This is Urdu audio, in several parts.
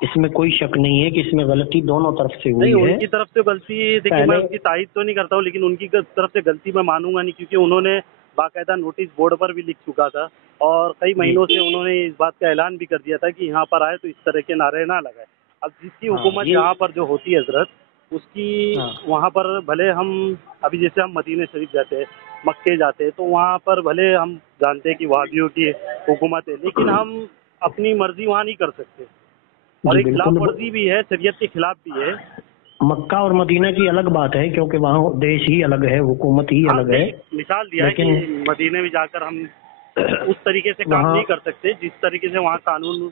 اس میں کوئی شک نہیں ہے کہ اس میں غلطی دونوں طرف سے ہوئی نہیں، ہے. ان کی طرف سے غلطی، دیکھیے میں ان کی تائید تو نہیں کرتا ہوں، لیکن ان کی طرف سے غلطی میں مانوں گا نہیں، کیونکہ انہوں نے باقاعدہ نوٹس بورڈ پر بھی لکھ چکا تھا، اور کئی مہینوں سے انہوں نے اس بات کا اعلان بھی کر دیا تھا کہ یہاں پر آئے تو اس طرح کے نعرے نہ لگائے. اب جس کی حکومت یہاں پر جو ہوتی ہے حضرت، اس کی وہاں پر بھلے ہم ابھی جیسے ہم مدینہ شریف جاتے ہیں، مکے جاتے ہیں، تو وہاں پر بھلے ہم جانتے ہیں کہ وہابیوں کی حکومت ہے، لیکن ہم اپنی مرضی وہاں نہیں کر سکتے، اور ایک خلاف ورزی بھی ہے، شریعت کے خلاف بھی ہے. مکہ اور مدینہ کی الگ بات ہے، کیونکہ وہاں دیش ہی الگ ہے، حکومت ہی الگ ہے. مثال دیا ہے کہ مدینے میں جا کر ہم اس طریقے سے کام نہیں کر سکتے جس طریقے سے وہاں قانون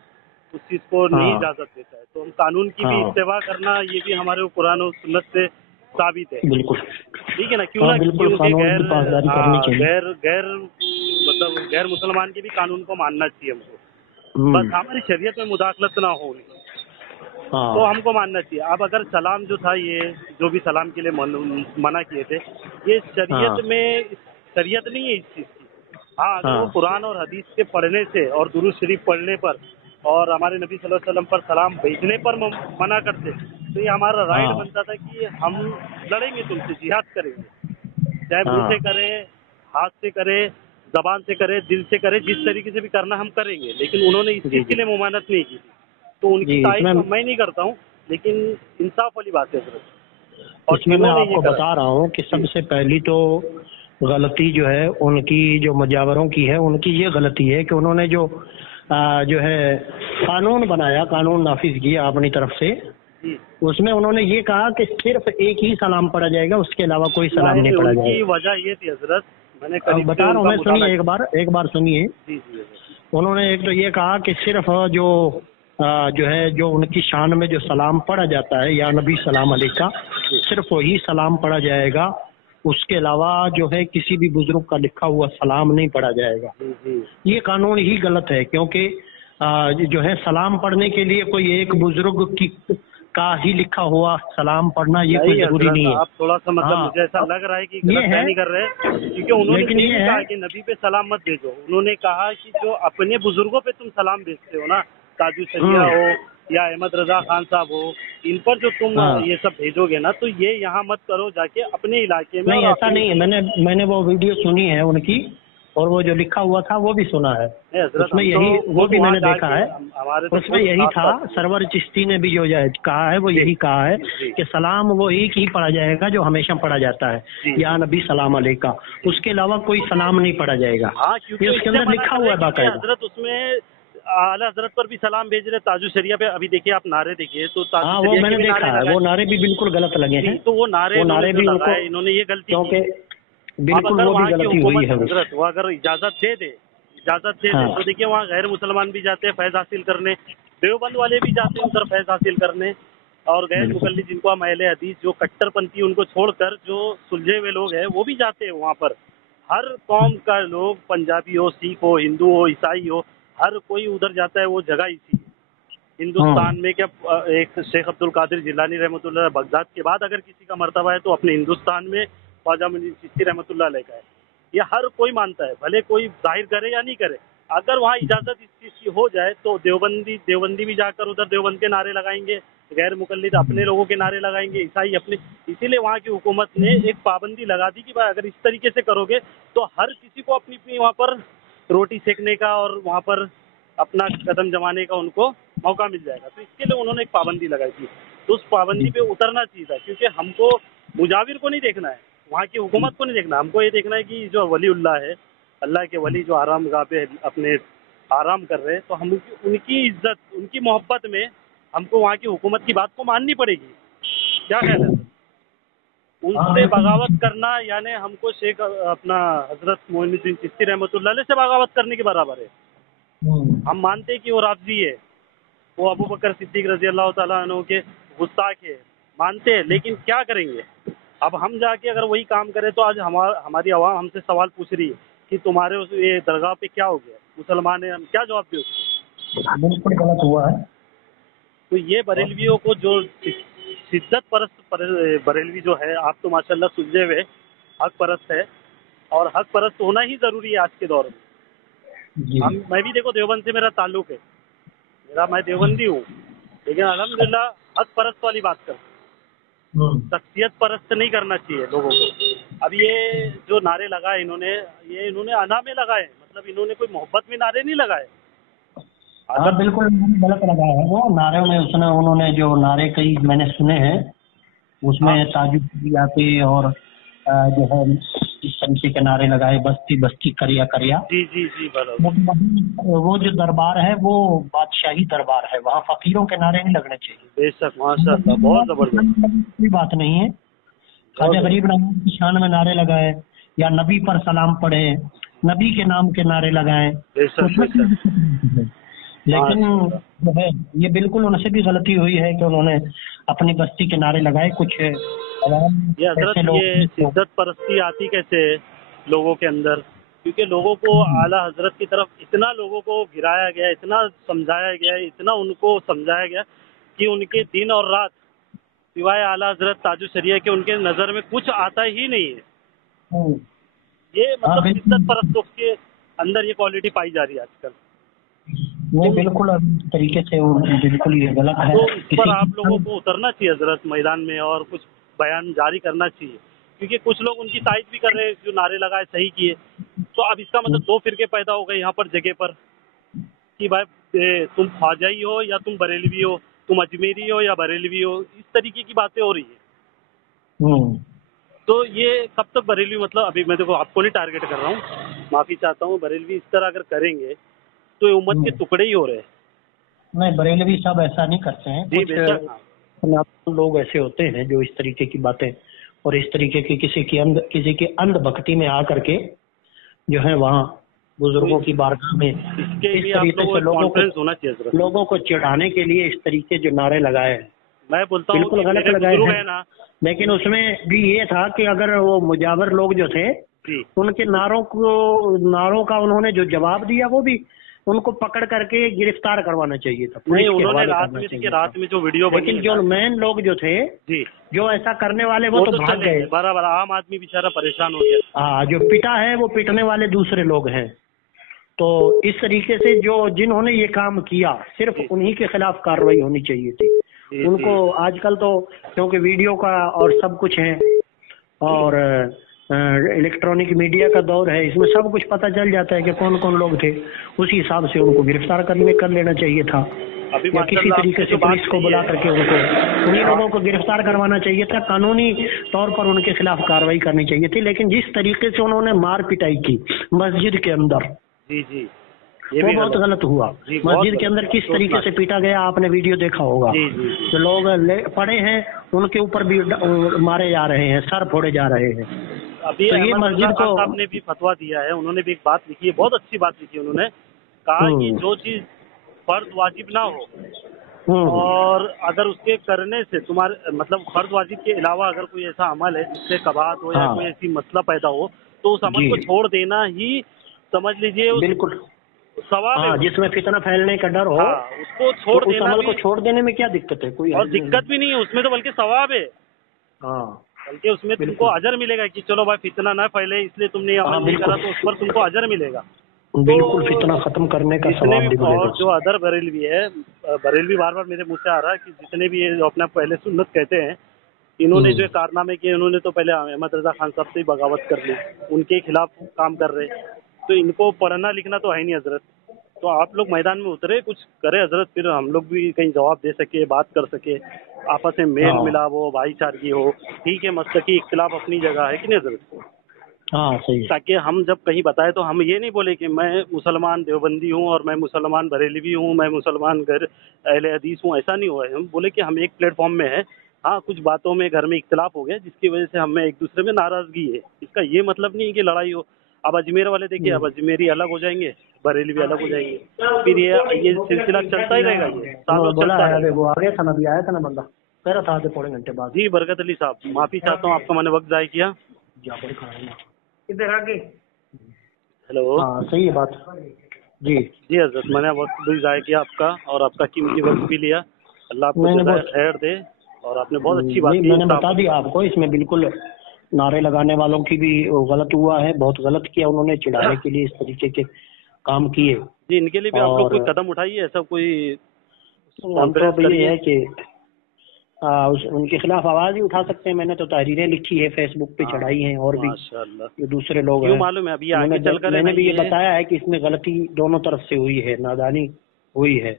اس چیز کو نہیں اجازت دیتا ہے، تو ہم قانون کی بھی اتباع کرنا، یہ بھی ہمارے قرآن و سنت سے ثابت ہے. بالکل ٹھیک ہے نا، کیوں نہ کیونکہ غیر مسلمان کے بھی قانون کو ماننا چاہیے ہم کو، بس ہماری شریعت میں مداخلت نہ ہو تو ہم کو ماننا چاہیے. اب اگر سلام جو تھا، یہ جو بھی سلام کے لیے منع کیے تھے، یہ شریعت میں شریعت نہیں ہے اس چیز کی. ہاں، اگر وہ قرآن اور حدیث کے پڑھنے سے اور درود شریف پڑھنے پر اور ہمارے نبی صلی اللہ علیہ وسلم پر سلام بھیجنے پر منع کرتے تو یہ ہمارا رائٹ بنتا تھا کہ ہم لڑیں گے، تم سے جہاد کریں گے، چاہے منہ سے کرے، ہاتھ سے کرے، زبان سے کرے، دل سے کرے، جس طریقے سے بھی کرنا ہم کریں گے. لیکن انہوں نے اس چیز کے لیے ممانعت نہیں کی، تو ان کی تائید میں نہیں کرتا ہوں، لیکن انصاف والی بات ہے حضرت. اور اس میں آپ کو بتا رہا ہوں کہ سب سے پہلی تو غلطی جو ہے ان کی، جو مجاوروں کی ہے، ان کی یہ غلطی ہے کہ انہوں نے جو ہے قانون بنایا، قانون نافذ کیا اپنی طرف سے، اس میں انہوں نے یہ کہا کہ صرف ایک ہی سلام پڑھا جائے گا، اس کے علاوہ کوئی سلام نہیں پڑھا جائے گا. وجہ یہ تھی حضرت، میں نے بتا رہا ہوں، میں سنیے ایک بار سنیے. انہوں نے ایک تو یہ کہا کہ صرف جو ان کی شان میں جو سلام پڑھا جاتا ہے، یا نبی سلام علیکہ، صرف وہی سلام پڑھا جائے گا، اس کے علاوہ جو ہے کسی بھی بزرگ کا لکھا ہوا سلام نہیں پڑھا جائے گا. یہ قانون ہی غلط ہے، کیونکہ جو ہے سلام پڑھنے کے لیے کوئی ایک بزرگ کا ہی لکھا ہوا سلام پڑھنا یہ کوئی ضروری نہیں ہے. آپ تھوڑا سا مجھے ایسا لگ رہا ہے کہ غلط نہیں کر رہے، کیونکہ انہوں نے یہ کہا کہ نبی پہ سلام مت بھیجو، انہوں نے کہا کہ جو اپنے بزرگوں پہ تم سلام بھیجتے ہو نا، تاج الشریعہ ہو یا احمد رضا خان صاحب ہو، ان پر جو تم یہ سب بھیجو گے نا، تو یہ یہاں مت کرو جا کے اپنے علاقے میں. نہیں، ایسا نہیں ہے، میں نے وہ ویڈیو سنی ہے ان کی، اور وہ جو لکھا ہوا تھا وہ بھی سنا ہے، اس میں یہی، وہ بھی میں نے دیکھا ہے، اس میں یہی تھا. سرور چشتی نے بھی جو کہا ہے وہ یہی کہا ہے کہ سلام وہ ایک ہی پڑھا جائے گا جو ہمیشہ پڑھا جاتا ہے، یا نبی سلام علیکہ، اس کے علاوہ کوئی سلام نہیں پڑھا جائے گا. یہ اس کے اندر لکھا ہوا ہے باقاعدہ. حضرت اس میں اعلیٰ حضرت پر بھی سلام بھیج رہے، تاج الشریعہ پہ ابھی دیکھیے آپ نعرے دیکھیے تو وہ میں نے دیکھا ہے، وہ نعرے بھی بالکل غلط لگے ہیں. تو وہ نعرے بھی انہوں نے یہ غلطی کی، بالکل وہ بھی غلطی ہوئی ہے حضرت. وہ اگر اجازت دے دے تو دیکھیے وہاں غیر مسلمان بھی جاتے ہیں فیض حاصل کرنے، دیوبند والے بھی جاتے ہیں ادھر فیض حاصل کرنے، اور غیر مقلد جن کو ہم اہل حدیث جو کٹر پنتھی ان کو چھوڑ کر جو سلجھے ہوئے لوگ ہیں وہ بھی جاتے ہیں وہاں پر. ہر قوم کا لوگ، پنجابی ہو، سکھ ہو، ہندو ہو، عیسائی ہو، ہر کوئی ادھر جاتا ہے. وہ جگہ اسی ہندوستان میں کیا ایک شیخ عبد القادر جیلانی رحمۃ اللہ بغداد کے بعد اگر کسی کا مرتبہ ہے تو اپنے ہندوستان میں خواجہ معین چشتی رحمۃ اللہ علیہ کا ہے. یہ ہر کوئی مانتا ہے، بھلے کوئی ظاہر کرے یا نہیں کرے. اگر وہاں اجازت اس چیز کی ہو جائے تو دیوبندی بھی جا کر ادھر دیوبند کے نعرے لگائیں گے، غیر مقلد اپنے لوگوں کے نعرے لگائیں گے، عیسائی اپنے. اسی لیے وہاں کی حکومت نے ایک پابندی لگا دی کہ بھائی اگر اس طریقے سے کرو گے تو ہر کسی کو اپنی اپنی وہاں پر روٹی سیکنے کا اور وہاں پر اپنا قدم جمانے کا ان کو موقع مل جائے گا. تو اس کے لیے انہوں نے ایک پابندی لگائی تھی، تو اس پابندی پہ اترنا چاہیے تھا، کیونکہ ہم کو مجاور کو نہیں دیکھنا ہے، وہاں کی حکومت کو نہیں دیکھنا، ہم کو یہ دیکھنا ہے کہ جو ولی اللہ ہے، اللہ کے ولی جو آرام گاہ پہ اپنے آرام کر رہے ہیں، تو ہم ان کی عزت، ان کی محبت میں ہم کو وہاں کی حکومت کی بات کو ماننی پڑے گی. کیا خیال ہے؟ ان سے بغاوت کرنا یعنی ہم کو شیخ اپنا حضرت معین الدین چشتی رحمۃ اللہ علیہ سے بغاوت کرنے کے برابر ہے. ہم مانتے ہیں کہ وہ رافضی ہے، وہ ابو بکر صدیق رضی اللہ تعالیٰ عنہ کے گستاخ ہے، مانتے ہیں، لیکن کیا کریں گے؟ اب ہم جا کے اگر وہی کام کریں تو آج ہماری عوام ہم سے سوال پوچھ رہی ہے کہ تمہارے اس یہ درگاہ پہ کیا ہو گیا، مسلمان ہیں، ہم کیا جواب دیں اس کو؟ بالکل غلط ہوا ہے. تو یہ بریلویوں کو جو شدت پرست بریلوی جو ہے، آپ تو ماشاءاللہ سلجھے ہوئے حق پرست ہے، اور حق پرست ہونا ہی ضروری ہے آج کے دور میں. میں بھی دیکھو دیوبند سے میرا تعلق ہے، میں دیوبندی ہوں، لیکن الحمدللہ حق پرست والی بات کر، شخصیت پرست نہیں کرنا چاہیے لوگوں کو. اب یہ جو نعرے لگائے انہوں نے انا میں لگائے، مطلب انہوں نے کوئی محبت میں نعرے نہیں لگائے. ہاں بالکل غلط لگا ہے وہ نعرے میں. انہوں نے جو نعرے کئی میں نے سنے ہیں اس میں تعجب بھی آتے اور جو ہے اس طریقے کے نعرے لگائے، بستی بستی کریا کریا. جی جی جی وہ جو دربار ہے وہ بادشاہی دربار ہے، وہاں فقیروں کے نعرے نہیں لگنے چاہیے. بے شک ماشاء اللہ، بہت زبردست. کوئی بات نہیں ہے. خواجہ غریب نواز کی شان میں نعرے لگائے یا نبی پر سلام پڑھے، نبی کے نام کے نارے لگائیں، لیکن جو ہے یہ بالکل ان سے بھی غلطی ہوئی ہے کہ انہوں نے اپنی بستی کے نعرے لگائے. کچھ یہ حضرت یہ شدت پرستی آتی کیسے لوگوں کے اندر؟ کیونکہ لوگوں کو اعلیٰ حضرت کی طرف اتنا لوگوں کو گرایا گیا، اتنا سمجھایا گیا، اتنا ان کو سمجھایا گیا کہ ان کے دن اور رات سوائے اعلیٰ حضرت تاج الشریعہ کے ان کے نظر میں کچھ آتا ہی نہیں ہے. یہ مطلب شدت پرستوں کے اندر یہ کوالٹی پائی جا رہی ہے آج کل. وہ بالکل طریقے سے بالکل یہ غلط ہے. تو اس پر آپ لوگوں کو اترنا چاہیے حضرت میدان میں اور کچھ بیان جاری کرنا چاہیے، کیونکہ کچھ لوگ ان کی تائید بھی کر رہے ہیں جو نعرے لگائے صحیح کیے. تو اب اس کا مطلب دو فرقے پیدا ہو گئے یہاں پر جگہ پر کہ بھائی تم خواجہی ہو یا تم بریلوی ہو، تم اجمیری ہو یا بریلوی ہو، اس طریقے کی باتیں ہو رہی ہیں. تو یہ کب تک بریلوی مطلب ابھی میں دیکھو آپ کو نہیں ٹارگیٹ کر رہا ہوں، معافی چاہتا ہوں، بریلوی اس طرح اگر کریں گے تو یہ امت کے ٹکڑے ہی ہو رہے ہیں. نہیں بریلوی صاحب ایسا نہیں کرتے ہیں. کچھ لوگ ایسے ہوتے ہیں جو اس طریقے کی باتیں اور اس طریقے کی کسی کی اندھ بھکتی میں آ کر کے جو ہے وہاں بزرگوں کی بارگاہ میں اس طریقے سے لوگوں کو چڑھانے کے لیے اس طریقے جو نعرے لگائے ہیں میں بولتا ہوں بالکل غلط لگائے ہیں. لیکن اس میں بھی یہ تھا کہ اگر وہ مجاور لوگ جو تھے ان کے نعروں کا انہوں نے جو جواب دیا وہ بھی ان کو پکڑ کر کے گرفتار کروانا چاہیے تھا. رات میں جو ویڈیو بنی، لیکن جو مین لوگ جو تھے جو ایسا کرنے والے وہ تو بھاگ گئے. برابر عام آدمی بیچارہ پریشان ہو گیا. ہاں جو پٹا ہے وہ پٹنے والے دوسرے لوگ ہیں. تو اس طریقے سے جنہوں نے یہ کام کیا صرف انہی کے خلاف کارروائی ہونی چاہیے تھی. ان کو آج کل تو کیونکہ ویڈیو کا اور سب کچھ ہے اور الیکٹرانک میڈیا کا دور ہے، اس میں سب کچھ پتہ چل جاتا ہے کہ کون کون لوگ تھے. اسی حساب سے ان کو گرفتار کر لینا چاہیے تھا یا کسی طریقے سے پولیس کو بلا کر کے انہیں لوگوں کو گرفتار کروانا چاہیے تھا. قانونی طور پر ان کے خلاف کارروائی کرنی چاہیے تھی. لیکن جس طریقے سے انہوں نے مار پٹائی کی مسجد کے اندر وہ بہت غلط ہوا. مسجد کے اندر کس طریقے سے پیٹا گیا آپ نے ویڈیو دیکھا ہوگا. جو لوگ پڑے ہیں ان کے اوپر بھی مارے جا رہے ہیں، سر پھوڑے جا رہے ہیں. ابھی مسجد کو صاحب نے بھی فتویٰ دیا ہے، انہوں نے بھی ایک بات لکھی ہے، بہت اچھی بات لکھی ہے. انہوں نے کہا کہ جو چیز فرض واجب نہ ہو اور اگر اس کے کرنے سے تمہارے مطلب فرض واجب کے علاوہ اگر کوئی ایسا عمل ہے جس سے کباہت ہو یا کوئی ایسی مسئلہ پیدا ہو تو اس عمل کو چھوڑ دینا ہی سمجھ لیجیے بالکل ثواب ہے. جس میں فتنہ پھیلنے کا ڈر ہو اس کو چھوڑ دینا، عمل کو چھوڑ دینے میں کیا دقت ہے؟ کوئی اور دقت بھی نہیں ہے اس میں، تو بلکہ ثواب ہے. بلکہ اس میں تم کو اجر ملے گا کہ چلو بھائی فتنہ نہ پھیلے اس لیے تم نے عمل نہیں کرا تو اس پر تم کو اجر ملے گا. بالکل فتنہ ختم کرنے کا ثواب بھی ملے گا. جو ادر بریلوی ہے، بریلوی بار بار میرے منہ سے آ رہا ہے کہ جتنے بھی یہ اپنا پہلے سنت کہتے ہیں انہوں نے جو کارنامے کیے، انہوں نے تو پہلے احمد رضا خان صاحب سے بغاوت کر لی، ان کے خلاف کام کر رہے. تو ان کو پڑھنا لکھنا تو ہے نہیں حضرت. تو آپ لوگ میدان میں اترے، کچھ کرے حضرت، پھر ہم لوگ بھی کہیں جواب دے سکے، بات کر سکے، آپس میں میل ملاپ ہو، بھائی چارگی ہو. ٹھیک ہے مسلکی اختلاف اپنی جگہ ہے کہ نہیں حضرت؟ صحیح. تاکہ ہم جب کہیں بتائے تو ہم یہ نہیں بولے کہ میں مسلمان دیوبندی ہوں اور میں مسلمان بریلوی ہوں، میں مسلمان اہل حدیث ہوں، ایسا نہیں ہوا ہے. ہم بولے کہ ہم ایک پلیٹ فارم میں ہیں. ہاں کچھ باتوں میں گھر میں اختلاف ہو گیا جس کی وجہ سے ہمیں ایک دوسرے میں ناراضگی ہے. اس کا یہ مطلب نہیں ہے کہ لڑائی ہو. اب اجمیر والے دیکھیے، اب اجمیری الگ ہو جائیں گے، بریلوی الگ ہو جائیں گے، پھر یہ سلسلہ چلتا ہی رہے گا. وہ آگے تھا نا، ابھی آیا تھا نا بندہ، کہہ رہا تھا آدھے پونے گھنٹے بعد. جی برکت علی صاحب معافی چاہتا ہوں آپ کا میں نے وقت ضائع کیا. ہیلو. صحیح ہے بات. جی حضرت میں نے وقت بھی ضائع کیا آپ کا اور آپ کا قیمتی وقت بھی لیا. اللہ آپ کو جزائے خیر دے. اور آپ نے بہت اچھی بات کی. میں نے بتا دیا آپ کو، اس میں بالکل نعرے لگانے والوں کی بھی غلط ہوا ہے، بہت غلط کیا انہوں نے، چڑھانے کے لیے اس طریقے کے کام کیے. جی ان کے لیے بھی آپ لوگ کوئی قدم اٹھائیے، ایسا کوئی ہم تو اب یہ ہے کہ ان کے خلاف آواز ہی اٹھا سکتے ہیں. میں نے تو تحریریں لکھی ہے، فیس بک پہ چڑھائی ہیں، اور بھی جو دوسرے لوگ ہیں. معلوم ہے ابھی آگے چل کر میں نے بھی یہ بتایا ہے کہ اس میں غلطی دونوں طرف سے ہوئی ہے، نادانی ہوئی ہے.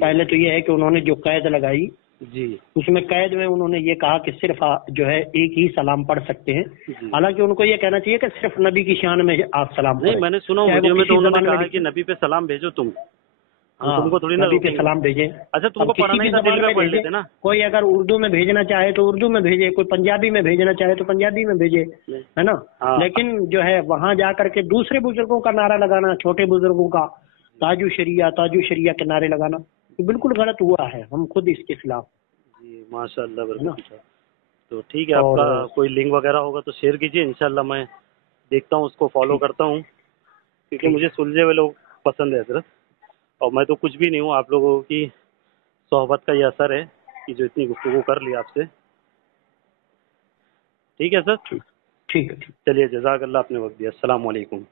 پہلے تو یہ ہے کہ انہوں نے جو قید لگائی اس میں قید میں انہوں نے یہ کہا کہ صرف جو ہے ایک ہی سلام پڑھ سکتے ہیں. حالانکہ ان کو یہ کہنا چاہیے کہ صرف نبی کی شان میں آپ سلام پڑھیں. میں نے سنا ویڈیو میں تو انہوں نے کہا کہ نبی پہ سلام بھیجو تم کو تھوڑی نا نبی پہ سلام بھیجیں. اچھا تم کو پڑھنا ہی تھا دل میں پڑھ لیتے نا. کوئی اگر اردو میں بھیجنا چاہے تو اردو میں بھیجے، کوئی پنجابی میں بھیجنا چاہے تو پنجابی میں بھیجے، ہے نا. لیکن جو ہے وہاں جا کر کے دوسرے بزرگوں کا نعرہ لگانا، چھوٹے بزرگوں کا تاجو شریعہ کے نعرے لگانا یہ بالکل غلط ہوا ہے. ہم خود اس کے خلاف. جی ماشاء اللہ برکت. تو ٹھیک ہے، آپ کا کوئی لنک وغیرہ ہوگا تو شیئر کیجیے، انشاءاللہ میں دیکھتا ہوں، اس کو فالو کرتا ہوں، کیونکہ مجھے سلجھے ہوئے لوگ پسند ہے حضرت. اور میں تو کچھ بھی نہیں ہوں، آپ لوگوں کی صحبت کا یہ اثر ہے کہ جو اتنی گفتگو کر لی آپ سے. ٹھیک ہے سر، ٹھیک ہے. چلیے جزاک اللہ، آپ نے وقت دیا. السلام علیکم.